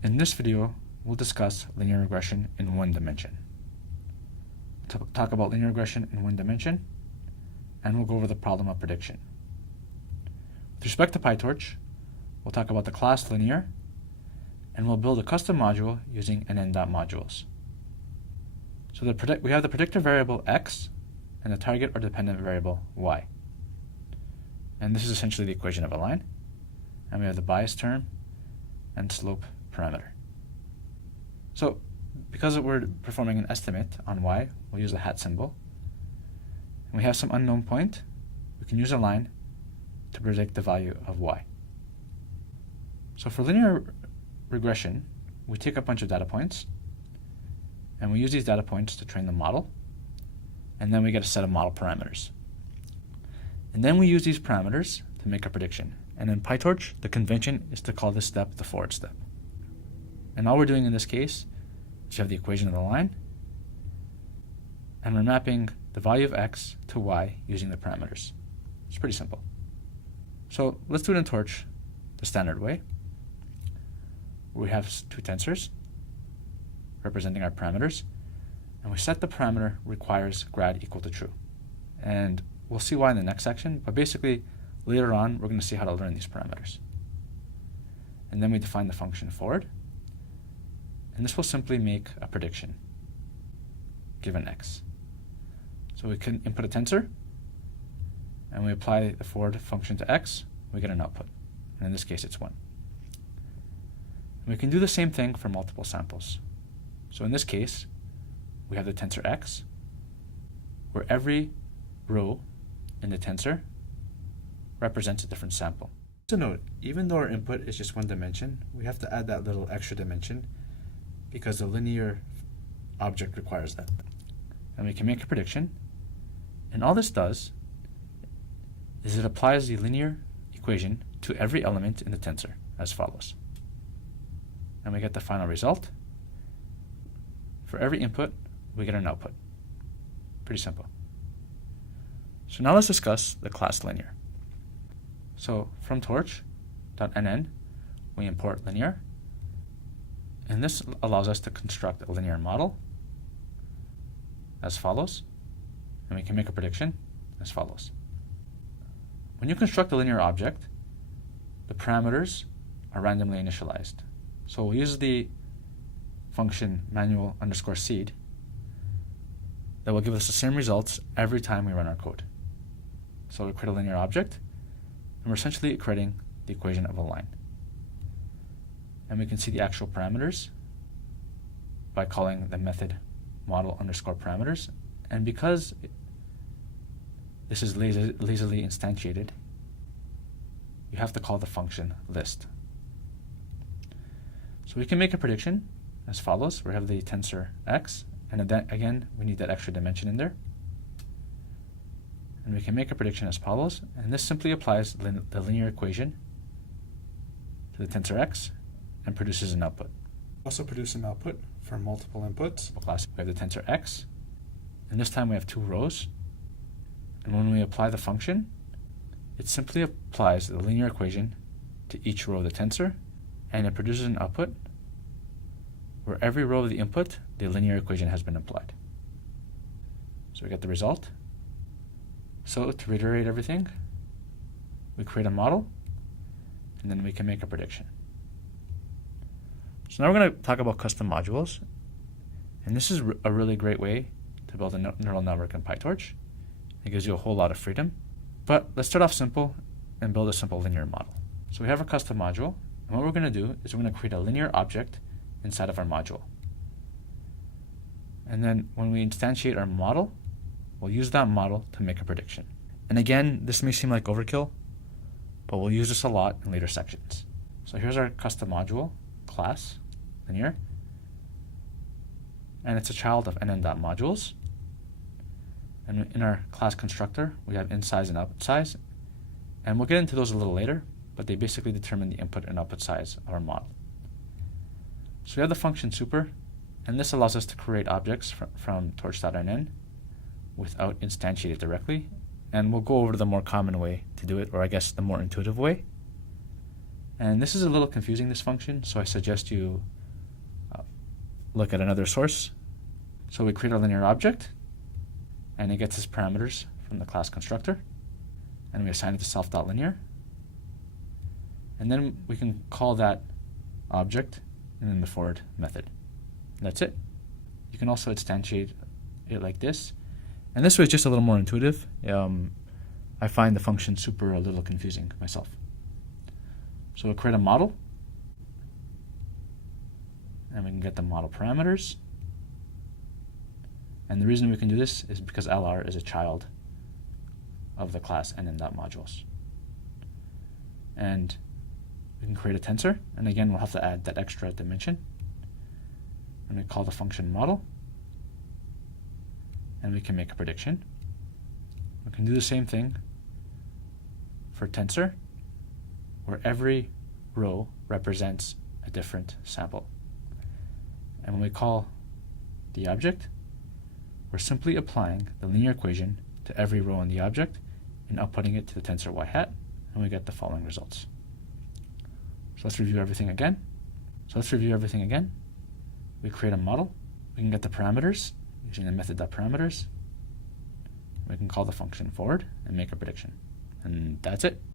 In this video, we'll discuss linear regression in one dimension. To talk about linear regression in one dimension, and we'll go over the problem of prediction. With respect to PyTorch, we'll talk about the class linear, and we'll build a custom module using nn.modules. So we have the predictor variable x and the target or dependent variable y. And this is essentially the equation of a line. And we have the bias term and slope parameter. So because we're performing an estimate on y, we'll use the hat symbol. And we have some unknown point. We can use a line to predict the value of y. So for linear regression, we take a bunch of data points, and we use these data points to train the model, and then we get a set of model parameters. And then we use these parameters to make a prediction. And in PyTorch, the convention is to call this step the forward step. And all we're doing in this case is you have the equation of the line, and we're mapping the value of x to y using the parameters. It's pretty simple. So let's do it in Torch the standard way. We have two tensors representing our parameters, and we set the parameter requires grad equal to true. And we'll see why in the next section, but basically later on we're going to see how to learn these parameters. And then we define the function forward, and this will simply make a prediction given x. So we can input a tensor, and we apply the forward function to x, we get an output. And in this case it's 1. And we can do the same thing for multiple samples. So in this case, we have the tensor x, where every row in the tensor represents a different sample. So note, even though our input is just one dimension, we have to add that little extra dimension because the linear object requires that. And we can make a prediction, and all this does is it applies the linear equation to every element in the tensor as follows. And we get the final result. For every input, we get an output. Pretty simple. So now let's discuss the class linear. So from torch.nn, we import linear, and this allows us to construct a linear model as follows, and we can make a prediction as follows. When you construct a linear object, the parameters are randomly initialized. So we'll use the function manual_seed that will give us the same results every time we run our code. So we create a linear object, and we're essentially creating the equation of a line. And we can see the actual parameters by calling the method model_parameters. And because this is lazily instantiated, you have to call the function list. So we can make a prediction as follows. We have the tensor x, and then again, we need that extra dimension in there. And we can make a prediction as follows, and this simply applies the linear equation to the tensor x and produces an output. Also produce an output for multiple inputs. We have the tensor x, and this time we have 2 rows. And when we apply the function, it simply applies the linear equation to each row of the tensor, and it produces an output where every row of the input, the linear equation has been applied. So we get the result. So to reiterate everything, we create a model, and then we can make a prediction. So now we're going to talk about custom modules, and this is a really great way to build a neural network in PyTorch. It gives you a whole lot of freedom. But let's start off simple and build a simple linear model. So we have a custom module, and what we're going to do is we're going to create a linear object inside of our module. And then when we instantiate our model, we'll use that model to make a prediction. And again, this may seem like overkill, but we'll use this a lot in later sections. So here's our custom module class, linear, and it's a child of nn.modules. And in our class constructor, we have in size and output size, and we'll get into those a little later, but they basically determine the input and output size of our model. So we have the function super, and this allows us to create objects from torch.nn without instantiating directly, and we'll go over the more common way to do it, or I guess the more intuitive way. And this is a little confusing, this function, so I suggest you look at another source. So we create a linear object, and it gets its parameters from the class constructor, and we assign it to self.linear. And then we can call that object in the forward method. That's it. You can also instantiate it like this. And this way it's just a little more intuitive. I find the function a little confusing myself. So we'll create a model, and we can get the model parameters. And the reason we can do this is because LR is a child of the class NN.modules. And we can create a tensor, and again we'll have to add that extra dimension. And we call the function model, and we can make a prediction. We can do the same thing for tensor, where every row represents a different sample. And when we call the object, we're simply applying the linear equation to every row in the object and outputting it to the tensor y hat, and we get the following results. So let's review everything again. We create a model. We can get the parameters using the method.parameters. We can call the function forward and make a prediction. And that's it.